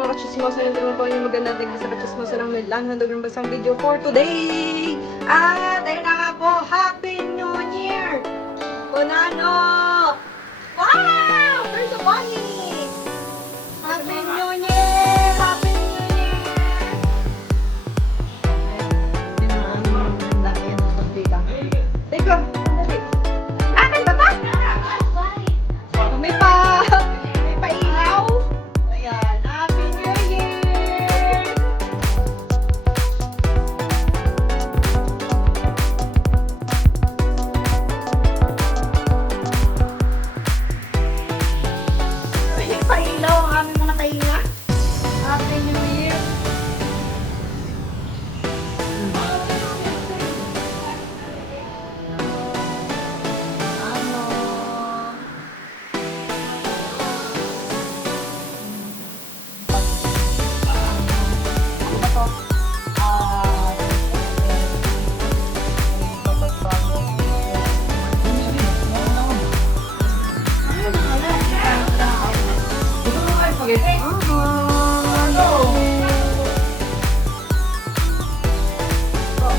mga kachismosa ng naman po yung magandang tingin sa kachismosa ng Medlang ng basang video for today. At ayun na nga po, Happy New Year! Bonano! Wow! There's a bunny! Happy New Year! Happy New Year! Teka, dali. Akin ba ba? May pailaw. Ayan, Happy New Year! May pailaw ang aming mga kainga. Happy New Year!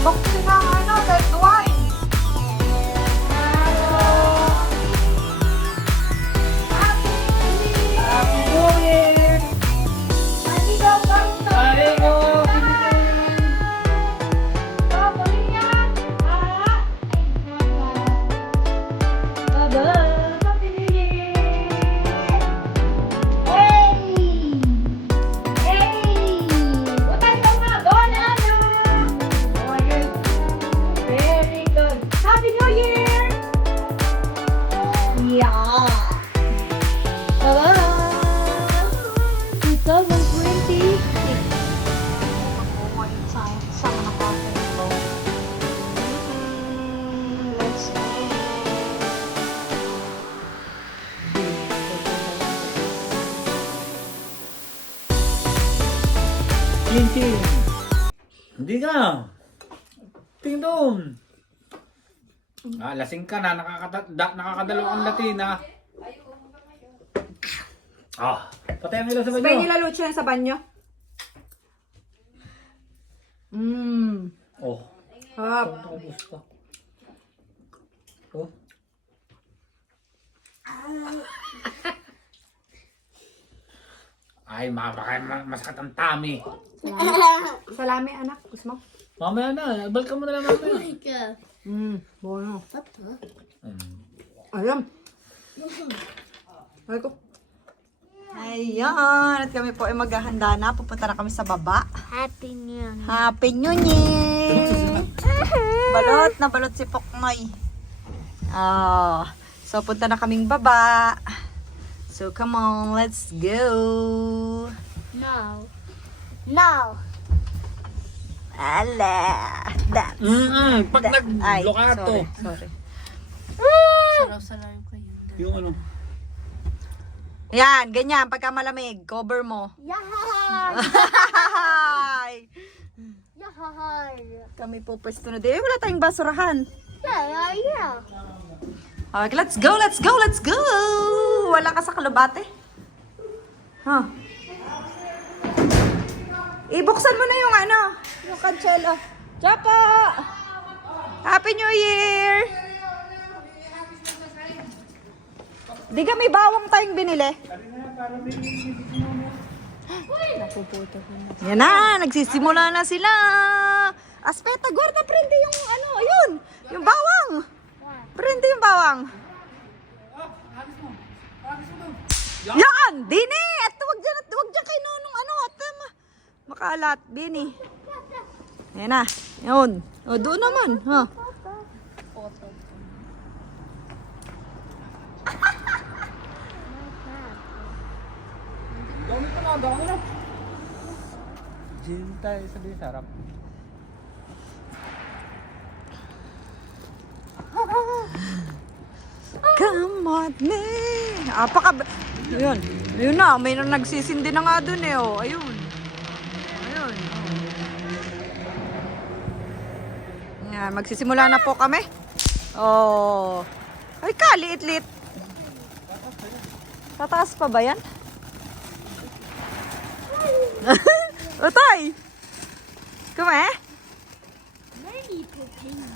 Boxing ang ano, red wine. Happy New Year! Happy daw kang Happy New Year! Very good. Happy New Year! Yeah! Hello! 2020. Let's Chin-chin. Hindi ka. Tingin doon. Lasing ka na. Nakakadalawang Latina. Patay ang ilaw sa Sabay banyo. nila lucha yan sa banyo. Hap. Tapos ka. Oh. Ay, masakit ang tummy. Salami anak, gusto mo? Mamaya na. Balik ka mo na lang mamaya. Bono. Alam. Ay ko. Ayan, at kami po ay maghahanda na. Pupunta na kami sa baba. Happy New Year. Happy New Year! Balot na balot si Poknoy. So punta na kaming baba. So come on, let's go. No. No. Ala, dance. Pag nag-lokato. Sorry. Saraw-saraw ko yun. Yung ano. Yan, ganyan. Pagka malamig, cover mo. Yahay! Yahay! Kami po pwesto na din. Wala tayong basurahan. Yeah. Okay, let's go, let's go, let's go! Wala ka sa kalubate. Huh? Ibuksan mo na yung ano, yung kansela. Tsaka! Happy New Year! Di ka may bawang tayong binili? Yan na, nagsisimula na sila. Aspeta, guarda, prende yung ano, ayun, yung bawang. Prende yung bawang. Yan, Dini! At huwag dyan kay Nonong ano, at makalat, Bini. Yan na, yun. O, doon naman, ha? Dami na. Gym tayo sa sarap. Come on me. Ayun. Ayun na, may nagsisindi na nga dun eh. Oh. Ayun. Ayun. Yan, magsisimula na po kami. Oh. Ay ka, liit-liit. Tataas pa ba yan? Utay! Kume? Many volcano.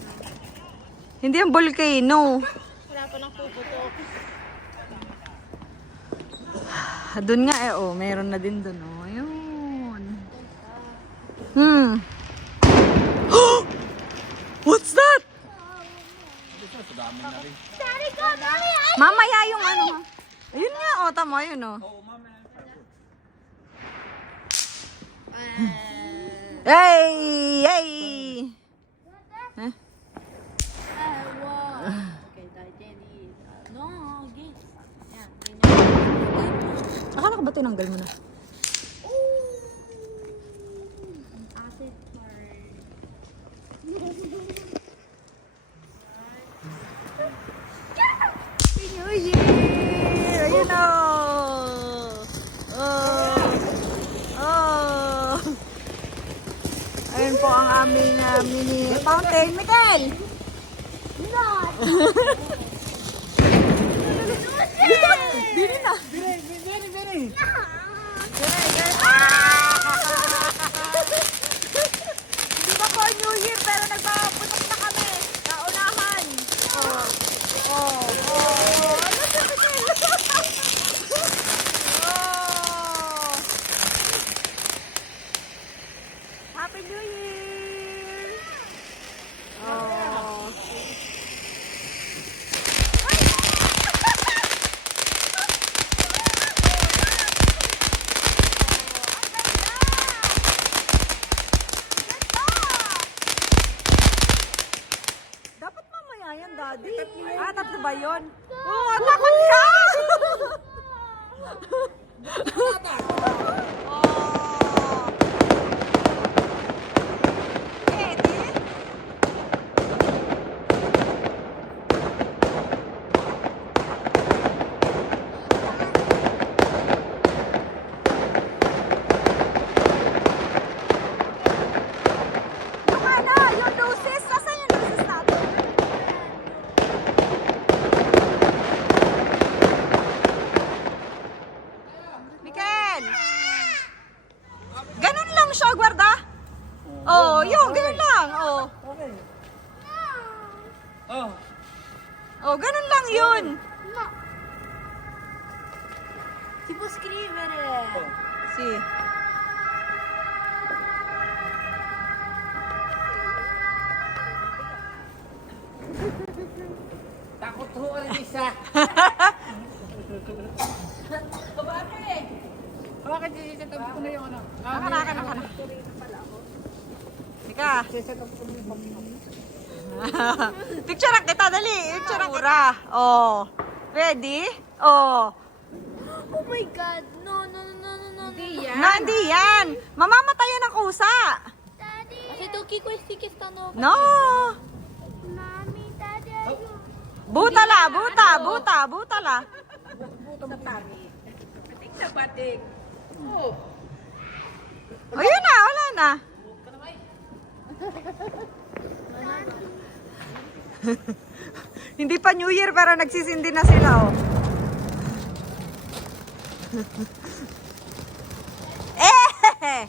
Hindi yung volcano. Wala pa ng puputok. Doon nga eh, oh. Meron na din doon, oh. Ayun. What's that? Daddy, go, Daddy! Mamaya yung ano, ha? Ayun nga, oh. Tama, ayun, oh. Hey! Hey! Huh? Okay, Daddy. No, gate. Yan, ganyan. Akala ko ba tinanggal mo na? Acid part. Happy New Year! Ayun, oh! Oh! Oh! Ayun po ang aming mini fountain. Miguel! Dito! Dini na! Dini! Hindi pa po New Year pero nagpaputok na kami. Naunahan. Oh. Oh. Oh. Ano siya, Miguel? Oh. Happy New Year! Oh. Dapat mamaya yan, Daddy. Ah, tatlo ba yun? Oo, takot ka! Oh. Eddie? Yung ano, yung luces. Nasaan yung luces natin? Mikel! Ganun lang siya, guarda. Oh, yun, ganun lang. Oh. Okay. Oh. Oh, ganun lang yun. No. Si può scrivere. Si. Takot ho rin isa. Bakit siset up ko na yung ano? Naka. Ika. Siset up ko na yung Picture kita, dali. Picture kita. Oh. Ready? Oh. Oh my God. No. Hindi yan. Na, hindi yan. Mamamatay yan ng kusa. Daddy. Kasi tuki questi che stanno. No. Mami, Daddy, aiuto. Butala. Oh, yun na. Wala na. Hindi pa New Year pero nagsisindi na sila, oh.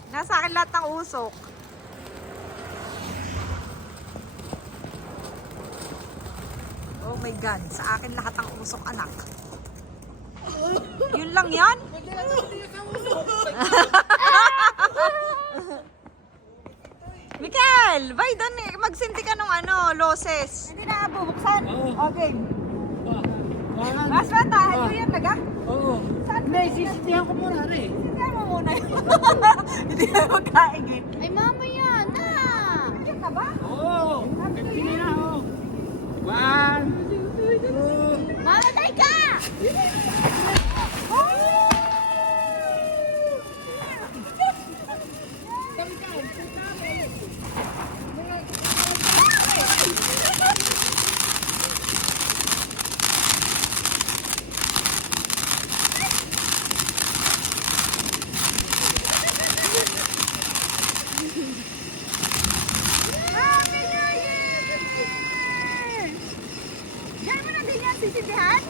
Nasa akin lahat ng usok. Oh my God, sa akin lahat ng usok, anak. Yun lang yan? Mikel, bay doon eh. Magsindi ka ng ano, loses. Hindi na bubuksan. Okay. Mas bata, ano yan naga? Oo. Hindi, sisitihan ko muna rin. Sindihan mo muna yun. Hindi na magkain eh. Ay, mamaya na. Yan na ba? Oo. Tingin na ako. 1, 2. Mamatay ka! Diyan mo na din yan, sisindihan?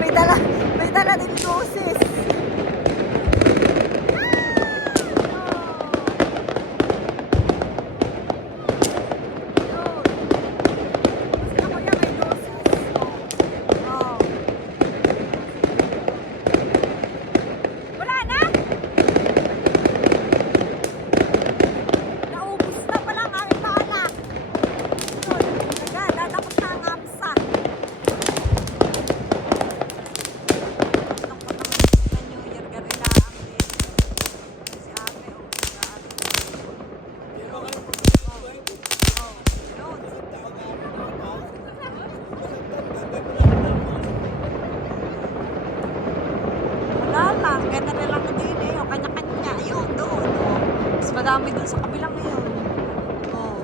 may dala din boses. Wala na? Naubos na pala ang aming bala. Dadakot na ang amsa. New Year garila ang si ate o wala lang, ganda na lang din eh. O kanya-kanya. Yun, doon. Mas madami dun sa kabilang yun. Oh.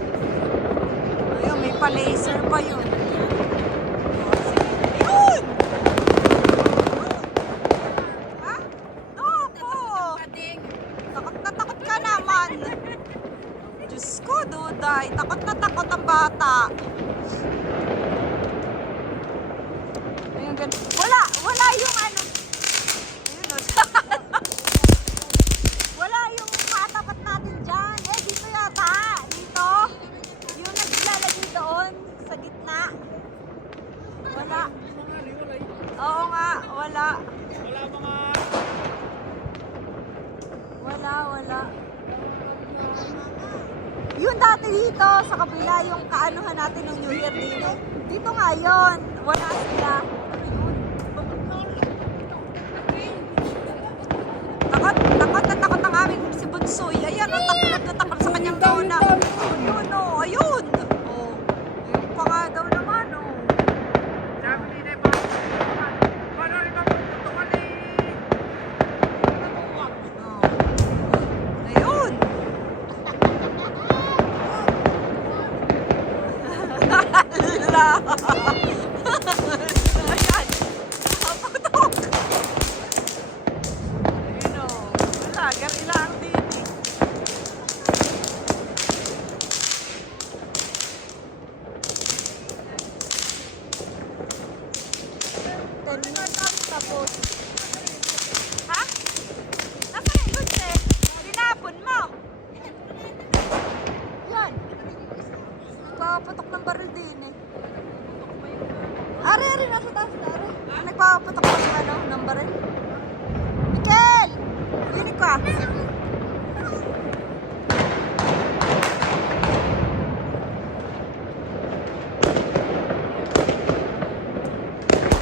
Ayun, may pa-laser pa yun. Oh, sige. Ayun! Ha? Naku! Takot na takot ka naman. Diyos ko, Duday. Takot na takot ang bata. Ayun, ganun. Wala yung ano. Ayun, oh. Wala yung katapat natin dyan. Eh, dito yata. Dito. Yung naglalagay doon sa gitna. Wala. Oo nga, wala. Wala. Yun dati dito, sa kabila, yung kaanuhan natin ng New Year din. Dito nga yun. Wala sila. Takot ang aming si Bunsoy. Ayan, takot sa kanyang gauna. Ayun, oh, ayun. Oh, ayun pa nga daw naman, oh. Oh. Ayun. Hala. Ayan. Papatok. Ayun, oh. Wala, garila ang din eh. Tapos. Ha? Nasaan yung dulce? Tinapon mo. Yan. Nagpapatok ng baril din eh. Ari, nasa taas na, Ari. Nagpapatok ng baril. Mikel! Linig ka.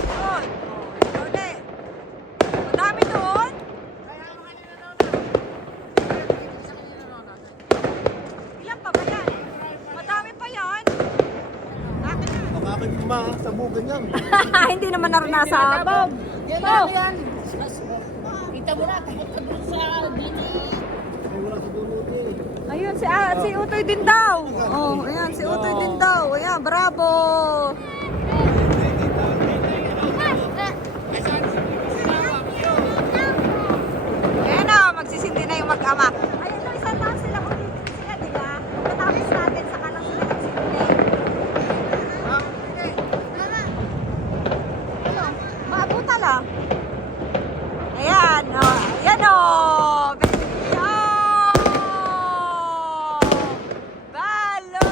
Doon. Uli. Madami doon. Ilan pa ba yan? Madami pa yan. Akin na. Bakit masabugan yan? Hindi naman naranasaban. Oh. Kita mo na, takot ka dun sa bini. Ay, wala sa dulot eh. Ayun, si Utoy din daw. Oh, ayan, si Utoy din daw. Ayan, bravo. Ayan o, magsisindi na yung mag-ama. Ayun, no, isang taon sila kung hindi sila, di ba? Matapos natin, saka lang sila nagsindi. Ayun, maabuta lang. Ayan, o. Ayan o. Balo!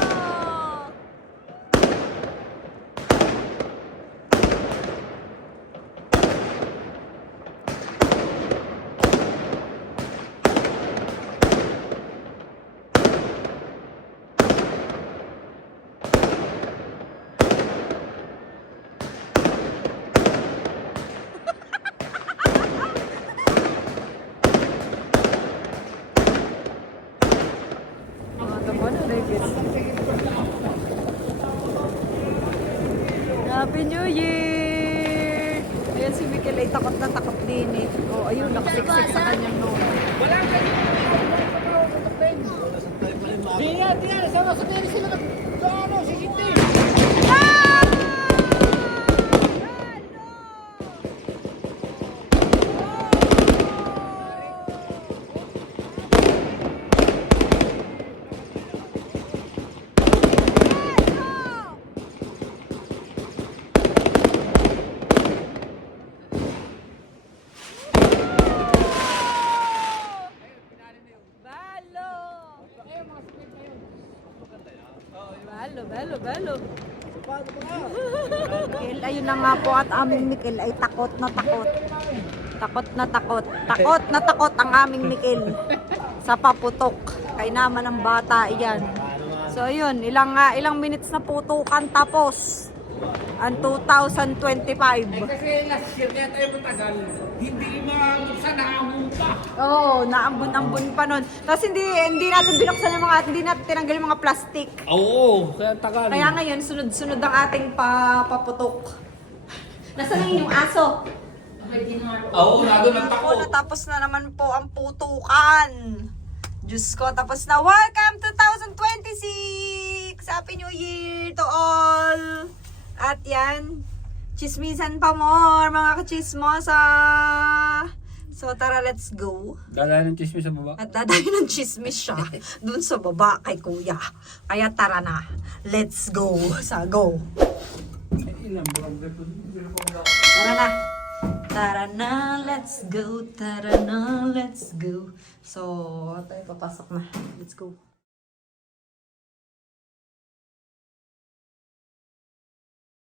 Happy New Year! Ayan si Mikel ay takot na takot din eh. Oh, ayun, nakasiksik sa kanyang nose. Diyan, sama sa tiri sila. Ano, si Kitty. Ayun na nga po at aming Mikil ay takot na takot. Takot na takot. Takot na takot ang aming Mikil sa paputok. Kay naman ng bata iyan. So ayun, ilang minutes na putukan tapos ang 2025. Kasi last year kaya tayo matagal, hindi mabuksan, naambun pa. Oo, naambun-ambun pa nun. Tapos hindi natin binuksan yung hindi natin tinanggal yung mga plastic. Oo, kaya tagal. Kaya ngayon, sunod-sunod ang ating paputok. Nasaan na yung aso? Oo, lalo ng Ako, takot. natapos na naman po ang putukan. Diyos ko, tapos na. Welcome 2026! Happy New Year to all! At yan, chismisan pa more, mga kachismosa! So tara, let's go. Dala ng chismis sa baba. At dadayo ng chismis siya dun sa baba kay kuya. Kaya tara na, let's go sa go. Ilang buwan ba ito? Tara na. Tara na, let's go. Tara na, let's go. So, tayo papasok na. Let's go.